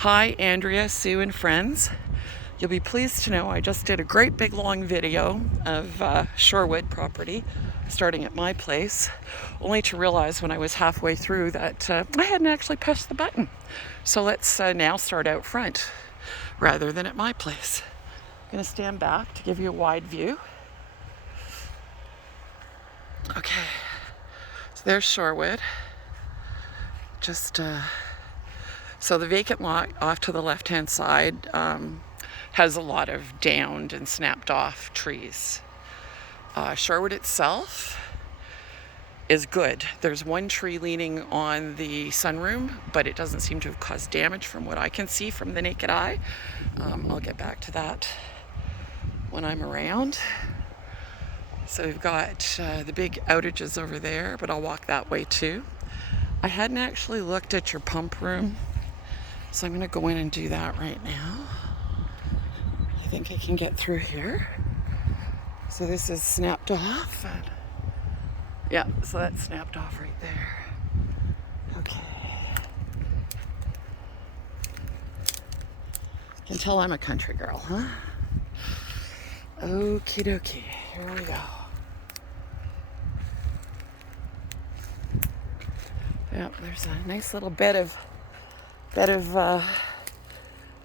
Hi, Andrea, Sue, and friends. You'll be pleased to know I just did a great big long video of Shorewood property, starting at my place, only to realize when I was halfway through that I hadn't actually pressed the button. So let's now start out front rather than at my place. I'm going to stand back to give you a wide view. Okay, so there's Shorewood. So the vacant lot off to the left-hand side has a lot of downed and snapped off trees. Shorewood itself is good. There's one tree leaning on the sunroom, but it doesn't seem to have caused damage from what I can see from the naked eye. I'll get back to that when I'm around. So we've got the big outages over there, but I'll walk that way too. I hadn't actually looked at your pump room, so I'm going to go in and do that right now. I think I can get through here. So this is snapped off. And yeah, so that's snapped off right there. Okay. You can tell I'm a country girl, huh? Okie dokie, here we go. Yeah, there's a nice little bed of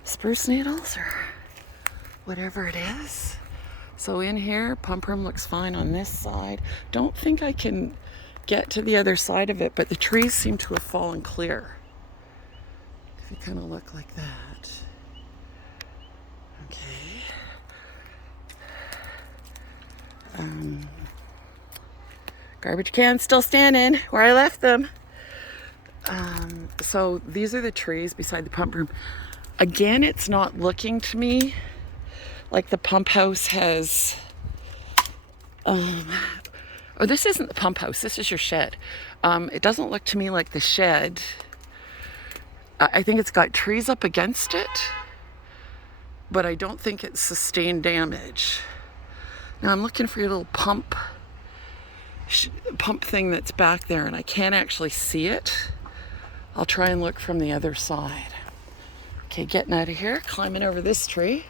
spruce needles or whatever it is. So in here, pump room looks fine on this side. Don't think I can get to the other side of it, but the trees seem to have fallen clear. If you kind of look like that. Okay. Garbage cans still standing where I left them. So these are the trees beside the pump room. Again, it's not looking to me like the pump house has, oh, this isn't the pump house, this is your shed. It doesn't look to me like the shed. I think it's got trees up against it, but I don't think it's sustained damage. Now I'm looking for your little pump thing that's back there, and I can't actually see it. I'll try and look from the other side. Okay, getting out of here, climbing over this tree.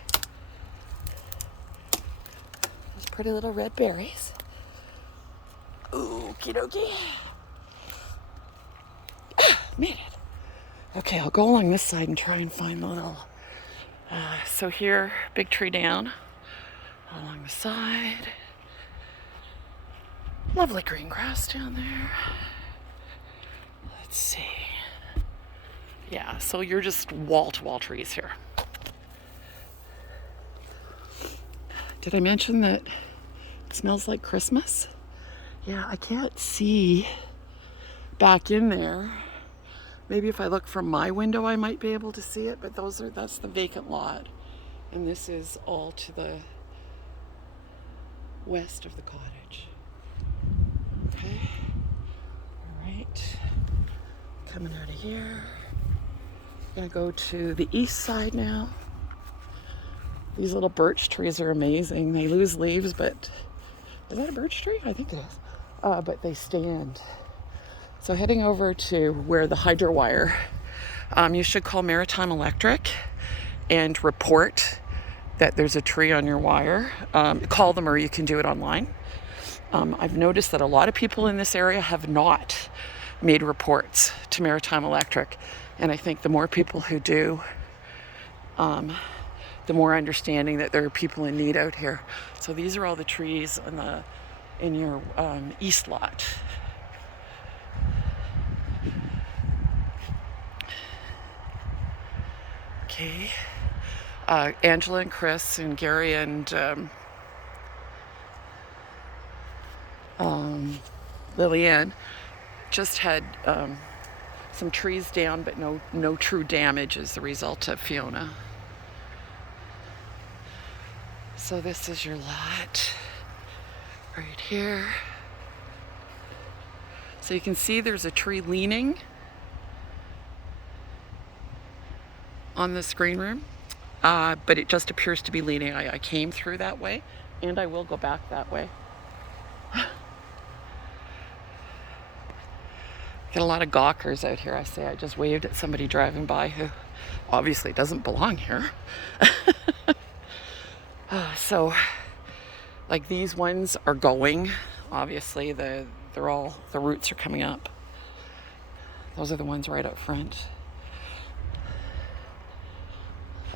Those pretty little red berries. Okie dokie. Made it. Okay, I'll go along this side and try and find the little... so here, big tree down along the side. Lovely green grass down there. Let's see. Yeah, so you're just wall-to-wall trees here. Did I mention that it smells like Christmas? Yeah, I can't see back in there. Maybe if I look from my window I might be able to see it, but that's the vacant lot. And this is all to the west of the cottage. Okay. All right. Coming out of here. Gonna go to the east side now. These little birch trees are amazing. They lose leaves, but is that a birch tree? I think it is. But they stand. So heading over to where the hydro wire, you should call Maritime Electric and report that there's a tree on your wire. Call them, or you can do it online. I've noticed that a lot of people in this area have not made reports to Maritime Electric. And I think the more people who do, the more understanding that there are people in need out here. So these are all the trees in your east lot. Okay. Angela and Chris and Gary and Lillian just had some trees down, but no true damage as the result of Fiona. So this is your lot right here. So you can see there's a tree leaning on the screen room, but it just appears to be leaning. I came through that way, and I will go back that way. Get a lot of gawkers out here. I just waved at somebody driving by who obviously doesn't belong here. So, like, these ones are going. Obviously, the roots are coming up. Those are the ones right up front.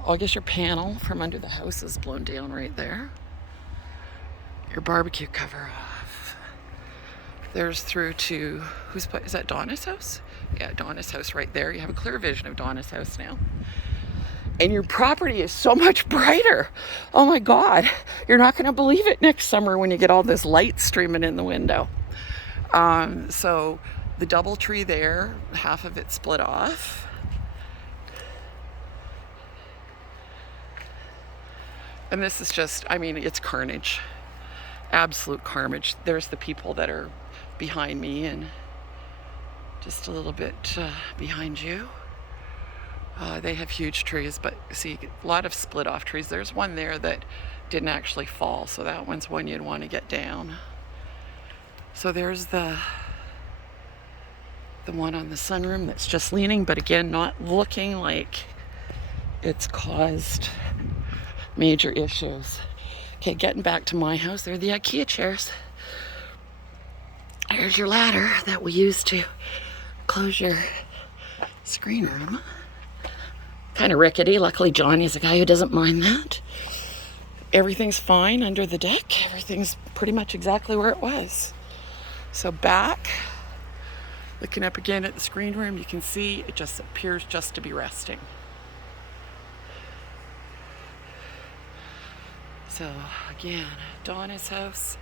I guess your panel from under the house is blown down right there. Your barbecue cover off. There's through to, is that Donna's house? Yeah, Donna's house right there. You have a clear vision of Donna's house now. And your property is so much brighter. Oh my God. You're not going to believe it next summer when you get all this light streaming in the window. So the double tree there, half of it split off. And this is just, I mean, it's carnage. Absolute carnage. There's the people that are behind me and just a little bit behind you. They have huge trees, but see, a lot of split off trees. There's one there that didn't actually fall, so that one's one you'd want to get down. So there's the one on the sunroom that's just leaning, but again, not looking like it's caused major issues. Okay, getting back to my house, there are the IKEA chairs. There's your ladder that we use to close your screen room. Kind of rickety. Luckily, Johnny's a guy who doesn't mind that. Everything's fine under the deck. Everything's pretty much exactly where it was. So back, looking up again at the screen room, you can see it just appears just to be resting. So again, Donna's house,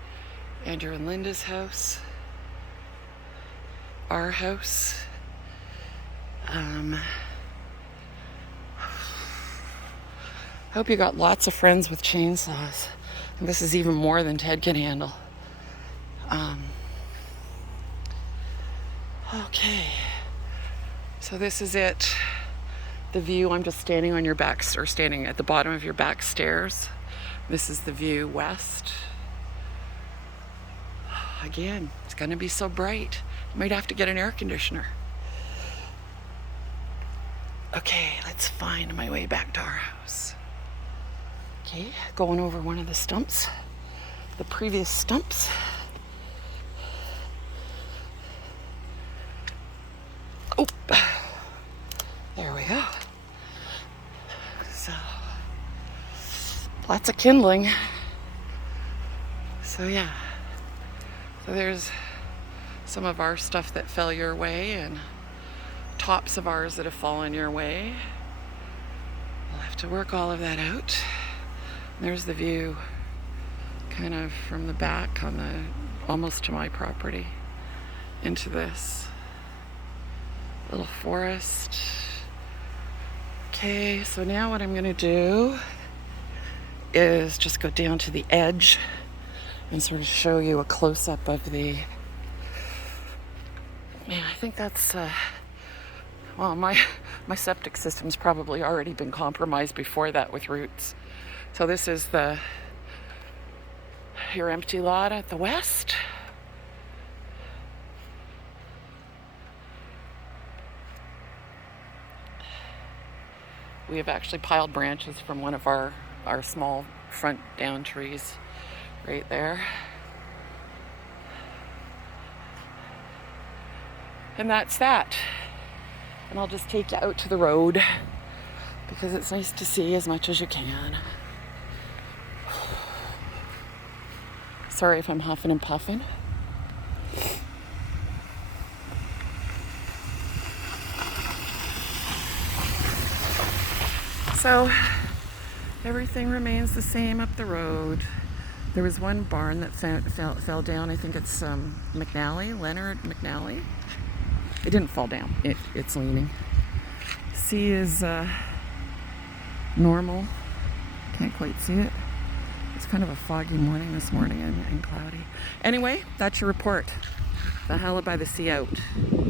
Andrew and Linda's house, our house. Hope you got lots of friends with chainsaws. And this is even more than Ted can handle. Okay, so this is it. The view, I'm just standing on your back, or standing at the bottom of your back stairs. This is the view west. Again, it's gonna be so bright. You might have to get an air conditioner. Okay, let's find my way back to our house. Okay, going over one of the stumps, the previous stumps. Oh, there we go. So, lots of kindling. So yeah, so there's some of our stuff that fell your way and tops of ours that have fallen your way. We'll have to work all of that out. There's the view kind of from the back on the almost to my property into this little forest. Okay, so now what I'm gonna do is just go down to the edge and sort of show you a close-up of the, man, I think that's well, my septic system's probably already been compromised before that with roots. So this is your empty lot at the west. We have actually piled branches from one of our small front down trees right there. And that's that. And I'll just take you out to the road because it's nice to see as much as you can. Sorry if I'm huffing and puffing. So everything remains the same up the road. There was one barn that fell down. I think it's Leonard McNally. It didn't fall down. It's leaning. Sea is normal. Can't quite see it. It's kind of a foggy morning this morning and cloudy. Anyway, that's your report. The hell by the sea out.